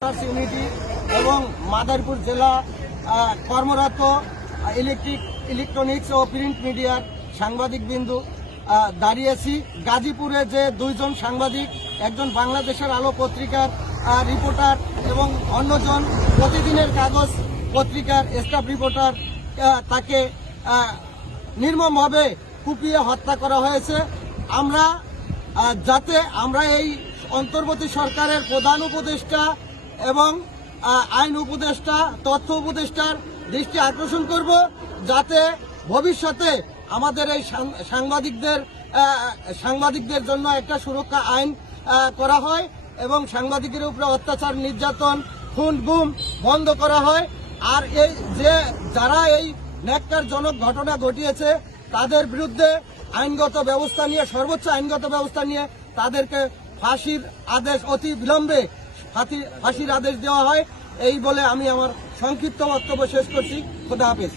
Unity এবং মাদারীপুর জেলা কর্মরত ইলেকট্রনিক্স ও প্রিন্ট মিডিয়ার সাংবাদিকবৃন্দ দাঁড়িয়েছি। গাজীপুরে যে দুইজন সাংবাদিক, একজন বাংলাদেশের আলো পত্রিকার রিপোর্টার এবং অন্যজন প্রতিদিনের কাগজ পত্রিকার স্টাফ রিপোর্টার, তাকে নির্মমভাবে কুপিয়ে হত্যা করা হয়েছে। আমরা এই অন্তর্বর্তী সরকারের প্রধান উপদেষ্টা এবং আইন উপদেষ্টা, তথ্য উপদেষ্টার দৃষ্টি আকর্ষণ করব, যাতে ভবিষ্যতে আমাদের এই সাংবাদিকদের জন্য একটা সুরক্ষা আইন করা হয় এবং সাংবাদিকের উপরে অত্যাচার, নির্যাতন, খুন, গুম বন্ধ করা হয়। আর এই যারা এই ন্যাক্কারজনক ঘটনা ঘটিয়েছে তাদের বিরুদ্ধে আইনগত ব্যবস্থা নিয়ে, সর্বোচ্চ আইনগত ব্যবস্থা নিয়ে তাদেরকে ফাঁসির আদেশ, অতি বিলম্বে ফাঁসির আদেশ দেওয়া হয়। এই বলে আমি আমার সংক্ষিপ্ত বক্তব্য শেষ করছি। খোদা হাফেজ।